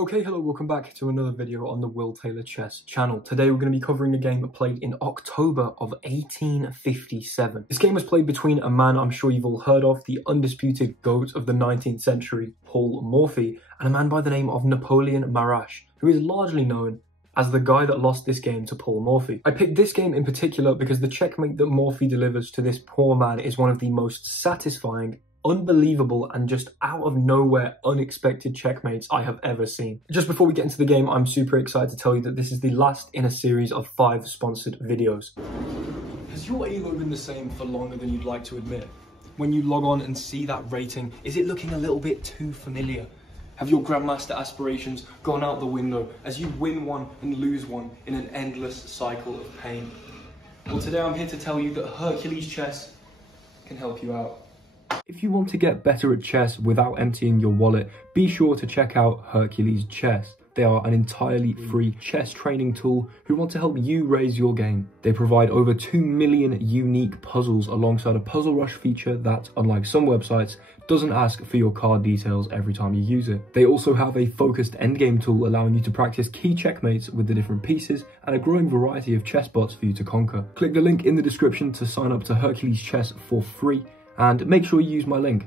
Okay, hello, welcome back to another video on the Will Taylor Chess channel. Today we're going to be covering a game played in October of 1857. This game was played between a man I'm sure you've all heard of, the undisputed GOAT of the 19th century, Paul Morphy, and a man by the name of Napoleon Marache, who is largely known as the guy that lost this game to Paul Morphy. I picked this game in particular because the checkmate that Morphy delivers to this poor man is one of the most satisfying, unbelievable and just out of nowhere unexpected checkmates I have ever seen. Just before we get into the game, I'm super excited to tell you that this is the last in a series of 5 sponsored videos. Has your elo been the same for longer than you'd like to admit? When you log on and see that rating, is it looking a little bit too familiar? Have your Grandmaster aspirations gone out the window as you win one and lose one in an endless cycle of pain? Well, today I'm here to tell you that Hercules Chess can help you out. If you want to get better at chess without emptying your wallet, be sure to check out Hercules Chess. They are an entirely free chess training tool who want to help you raise your game. They provide over 2 million unique puzzles alongside a puzzle rush feature that, unlike some websites, doesn't ask for your card details every time you use it. They also have a focused endgame tool allowing you to practice key checkmates with the different pieces and a growing variety of chess bots for you to conquer. Click the link in the description to sign up to Hercules Chess for free. And make sure you use my link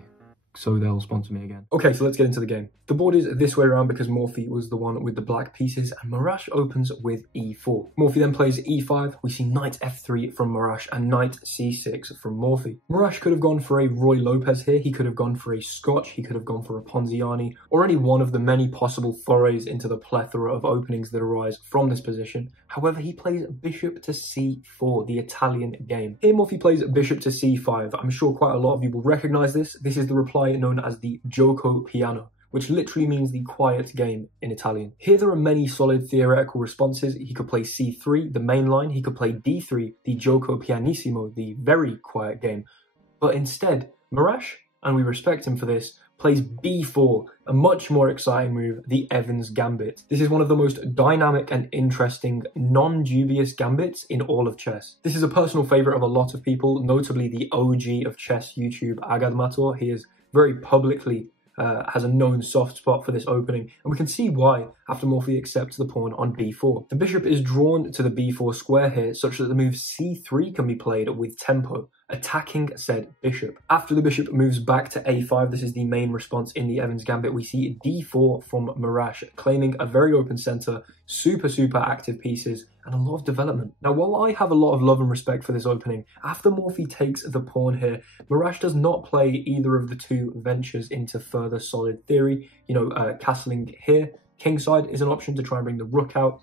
so they'll sponsor me again. Okay, so let's get into the game. The board is this way around because Morphy was the one with the black pieces and Marache opens with e4. Morphy then plays e5. We see knight f3 from Marache and knight c6 from Morphy. Marache could have gone for a Roy Lopez here. He could have gone for a Scotch. He could have gone for a Ponziani or any one of the many possible forays into the plethora of openings that arise from this position. However, he plays bishop to c4, the Italian game. Here Morphy plays bishop to c5. I'm sure quite a lot of you will recognize this. This is the reply known as the gioco piano, which literally means the quiet game in Italian. Here there are many solid theoretical responses. He could play c3, the main line. He could play d3, the gioco pianissimo, the very quiet game. But instead, Marache, and we respect him for this, plays b4, a much more exciting move, the Evans Gambit. This is one of the most dynamic and interesting, non-dubious gambits in all of chess. This is a personal favorite of a lot of people, notably the OG of chess YouTube, Agad Mator. He is very publicly has a known soft spot for this opening, and we can see why after Morphy accepts the pawn on b4. The bishop is drawn to the b4 square here such that the move c3 can be played with tempo, attacking said bishop. After the bishop moves back to a5, this is the main response in the Evans Gambit, we see d4 from Marache, claiming a very open center, super active pieces, and a lot of development. Now, while I have a lot of love and respect for this opening, after Morphy takes the pawn here, Marache does not play either of the two ventures into further solid theory. You know, castling here, kingside is an option to try and bring the rook out,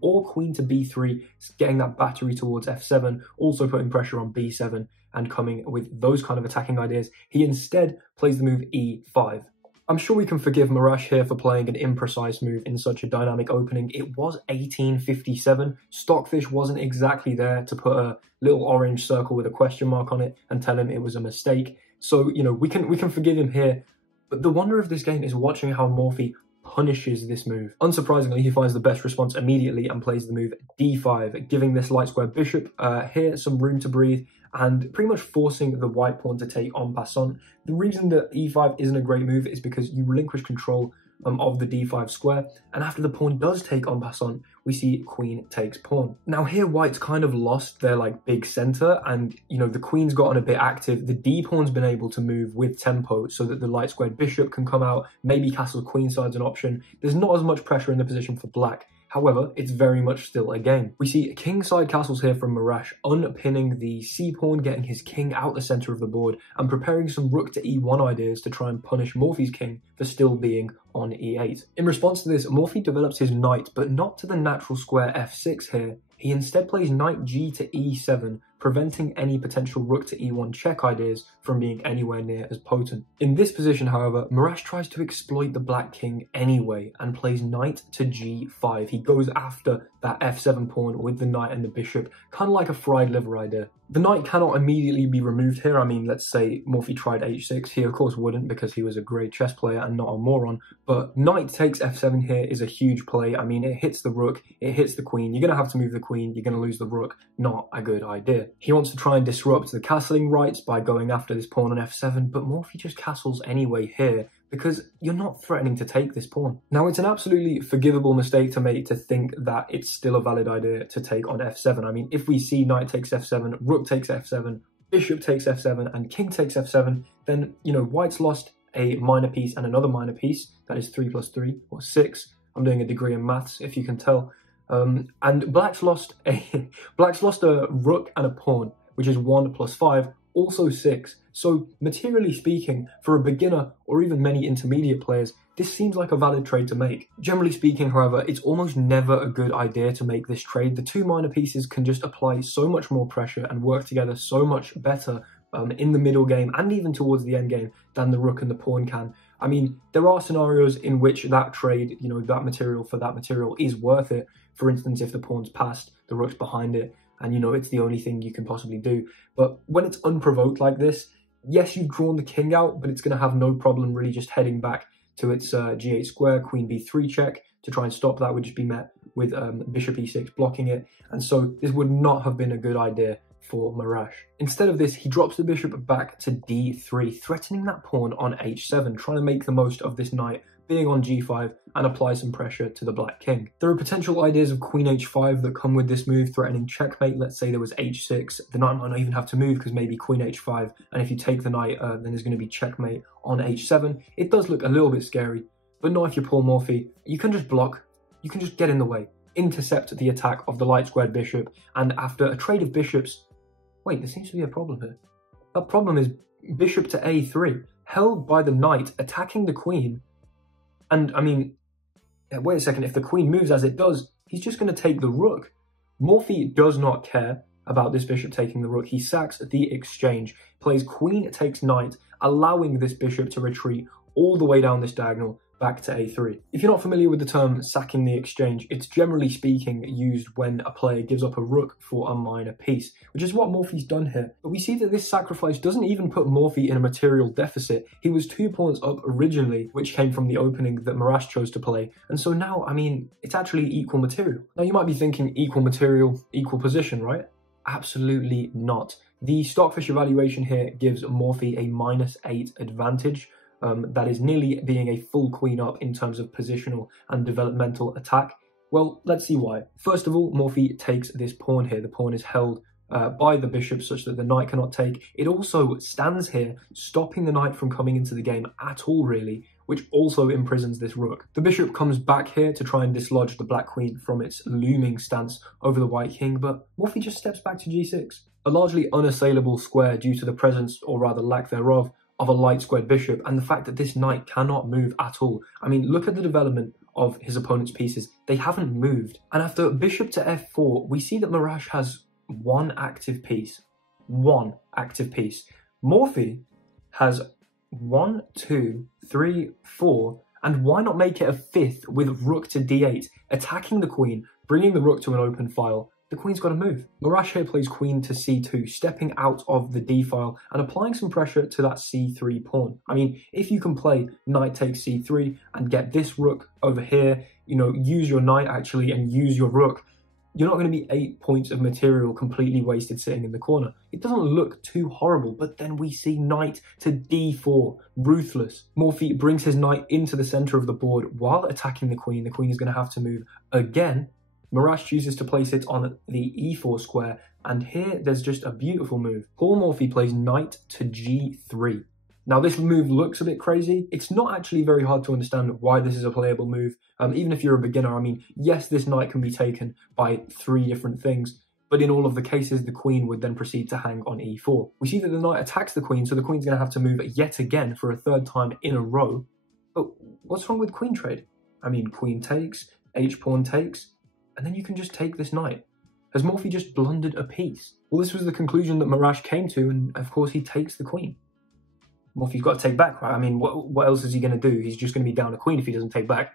or queen to b3, getting that battery towards f7, also putting pressure on b7 and coming with those kind of attacking ideas. He instead plays the move e5. I'm sure we can forgive Marache here for playing an imprecise move in such a dynamic opening. It was 1857. Stockfish wasn't exactly there to put a little orange circle with a question mark on it and tell him it was a mistake. So, you know, we can forgive him here. But the wonder of this game is watching how Morphy punishes this move. Unsurprisingly, he finds the best response immediately and plays the move d5, giving this light square bishop here some room to breathe and pretty much forcing the white pawn to take en passant. The reason that e5 isn't a great move is because you relinquish control of the d5 square, and after the pawn does take en passant, we see queen takes pawn. Now here white's kind of lost their like big center, and you know the queen's gotten a bit active. The d pawn's been able to move with tempo so that the light squared bishop can come out, maybe castle queenside's an option. There's not as much pressure in the position for black. However, it's very much still a game. We see kingside castles here from Marache, unpinning the c-pawn, getting his king out the center of the board, and preparing some rook to e1 ideas to try and punish Morphy's king for still being on e8. In response to this, Morphy develops his knight, but not to the natural square f6 here. He instead plays knight g to e7, preventing any potential rook to e1 check ideas from being anywhere near as potent. In this position, however, Marache tries to exploit the black king anyway and plays knight to g5. He goes after that f7 pawn with the knight and the bishop, kind of like a fried liver idea. The knight cannot immediately be removed here. I mean, let's say Morphy tried h6. He, of course, wouldn't because he was a great chess player and not a moron. But knight takes f7 here is a huge play. I mean, it hits the rook, it hits the queen. You're going to have to move the queen. You're going to lose the rook. Not a good idea. He wants to try and disrupt the castling rights by going after this pawn on f7, but Morphy just castles anyway here because you're not threatening to take this pawn. Now, it's an absolutely forgivable mistake to make to think that it's still a valid idea to take on f7. I mean, if we see knight takes f7, rook takes f7, bishop takes f7, and king takes f7, then, you know, white's lost a minor piece and another minor piece. That is 3 plus 3, or 6. I'm doing a degree in maths, if you can tell. And black's lost a rook and a pawn, which is 1 plus 5, also 6. So materially speaking, for a beginner or even many intermediate players, this seems like a valid trade to make. Generally speaking, however, it's almost never a good idea to make this trade. The two minor pieces can just apply so much more pressure and work together so much better in the middle game and even towards the end game than the rook and the pawn can. I mean, there are scenarios in which that trade, you know, that material for that material is worth it. For instance, if the pawn's passed, the rook's behind it, and, you know, it's the only thing you can possibly do. But when it's unprovoked like this, yes, you've drawn the king out, but it's going to have no problem really just heading back to its g8 square, queen b3 check. To try and stop that would just be met with bishop e6 blocking it. And so this would not have been a good idea for Marache. Instead of this, he drops the bishop back to d3, threatening that pawn on h7, trying to make the most of this knight being on g5 and apply some pressure to the black king. There are potential ideas of queen h5 that come with this move, threatening checkmate. Let's say there was h6, the knight might not even have to move because maybe queen h5, and if you take the knight, then there's going to be checkmate on h7. It does look a little bit scary, but not if you're Paul Morphy. You can just block, you can just get in the way, intercept the attack of the light squared bishop, and after a trade of bishops, wait, there seems to be a problem here. That problem is bishop to a3, held by the knight, attacking the queen. And, I mean, wait a second, if the queen moves as it does, he's just going to take the rook. Morphy does not care about this bishop taking the rook. He sacks the exchange, plays queen takes knight, allowing this bishop to retreat all the way down this diagonal back to a3. If you're not familiar with the term sacking the exchange, it's generally speaking used when a player gives up a rook for a minor piece, which is what Morphy's done here. But we see that this sacrifice doesn't even put Morphy in a material deficit. He was 2 pawns up originally, which came from the opening that Marache chose to play. And so now, I mean, it's actually equal material. Now you might be thinking equal material, equal position, right? Absolutely not. The Stockfish evaluation here gives Morphy a -8 advantage. That is nearly being a full queen up in terms of positional and developmental attack. Well, let's see why. First of all, Morphy takes this pawn here. The pawn is held by the bishop such that the knight cannot take. It also stands here, stopping the knight from coming into the game at all, really, which also imprisons this rook. The bishop comes back here to try and dislodge the black queen from its looming stance over the white king, but Morphy just steps back to g6. A largely unassailable square due to the presence, or rather lack thereof, of a light squared bishop, and the fact that this knight cannot move at all. I mean, look at the development of his opponent's pieces. They haven't moved. And after bishop to f4, we see that Marache has one active piece. One active piece. Morphy has 1, 2, 3, 4, and why not make it a fifth with rook to d8, attacking the queen, bringing the rook to an open file. The queen's got to move. Marache here plays queen to c2, stepping out of the d file and applying some pressure to that c3 pawn. I mean, if you can play knight takes c3 and get this rook over here, you know, use your knight actually and use your rook, you're not going to be 8 points of material completely wasted sitting in the corner. It doesn't look too horrible, but then we see knight to d4, ruthless. Morphy brings his knight into the center of the board while attacking the queen. The queen is going to have to move again. Marache chooses to place it on the e4 square, and here there's just a beautiful move. Paul Morphy plays knight to g3. Now this move looks a bit crazy. It's not actually very hard to understand why this is a playable move, even if you're a beginner. I mean, yes, this knight can be taken by 3 different things, but in all of the cases, the queen would then proceed to hang on e4. We see that the knight attacks the queen, so the queen's going to have to move yet again for a 3rd time in a row. But what's wrong with queen trade? I mean, queen takes, h-pawn takes, and then you can just take this knight. Has Morphy just blundered a piece? Well, this was the conclusion that Marache came to, and of course he takes the queen. Morphy's got to take back, right? I mean, what else is he going to do? He's just going to be down a queen if he doesn't take back.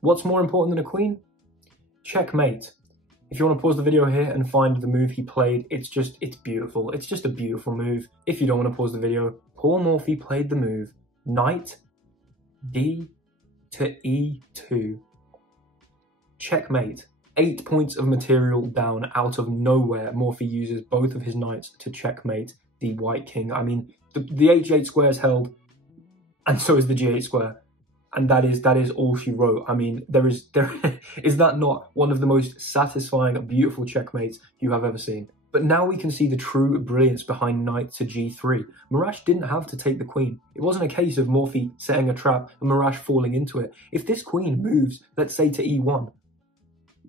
What's more important than a queen? Checkmate. If you want to pause the video here and find the move he played, it's beautiful. It's just a beautiful move. If you don't want to pause the video, Paul Morphy played the move knight d to e2. Checkmate. 8 points of material down out of nowhere. Morphy uses both of his knights to checkmate the white king. I mean, the h8 square is held, and so is the g8 square. And that is all she wrote. I mean, there is that not one of the most satisfying, beautiful checkmates you have ever seen? But now we can see the true brilliance behind knight to g3. Marache didn't have to take the queen. It wasn't a case of Morphy setting a trap and Marache falling into it. If this queen moves, let's say to e1,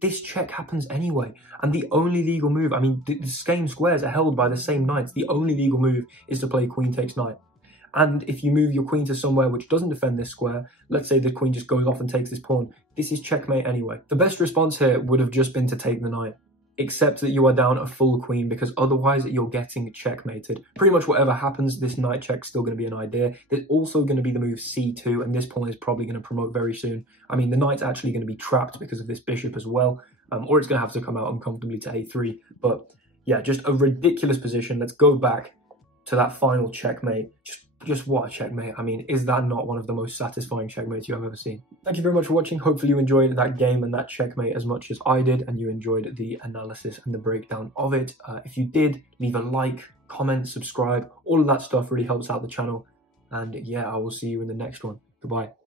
this check happens anyway. And the only legal move, I mean, the same squares are held by the same knights. The only legal move is to play queen takes knight. And if you move your queen to somewhere which doesn't defend this square, let's say the queen just goes off and takes this pawn, this is checkmate anyway. The best response here would have just been to take the knight, except that you are down a full queen, because otherwise you're getting checkmated. Pretty much whatever happens, this knight check's still going to be an idea. There's also going to be the move c2, and this pawn is probably going to promote very soon. I mean, the knight's actually going to be trapped because of this bishop as well, or it's going to have to come out uncomfortably to a3. But yeah, just a ridiculous position. Let's go back to that final checkmate. Just what a checkmate. I mean, is that not one of the most satisfying checkmates you have ever seen? Thank you very much for watching. Hopefully you enjoyed that game and that checkmate as much as I did, and you enjoyed the analysis and the breakdown of it. If you did, leave a like, comment, subscribe. All of that stuff really helps out the channel. And yeah, I will see you in the next one. Goodbye.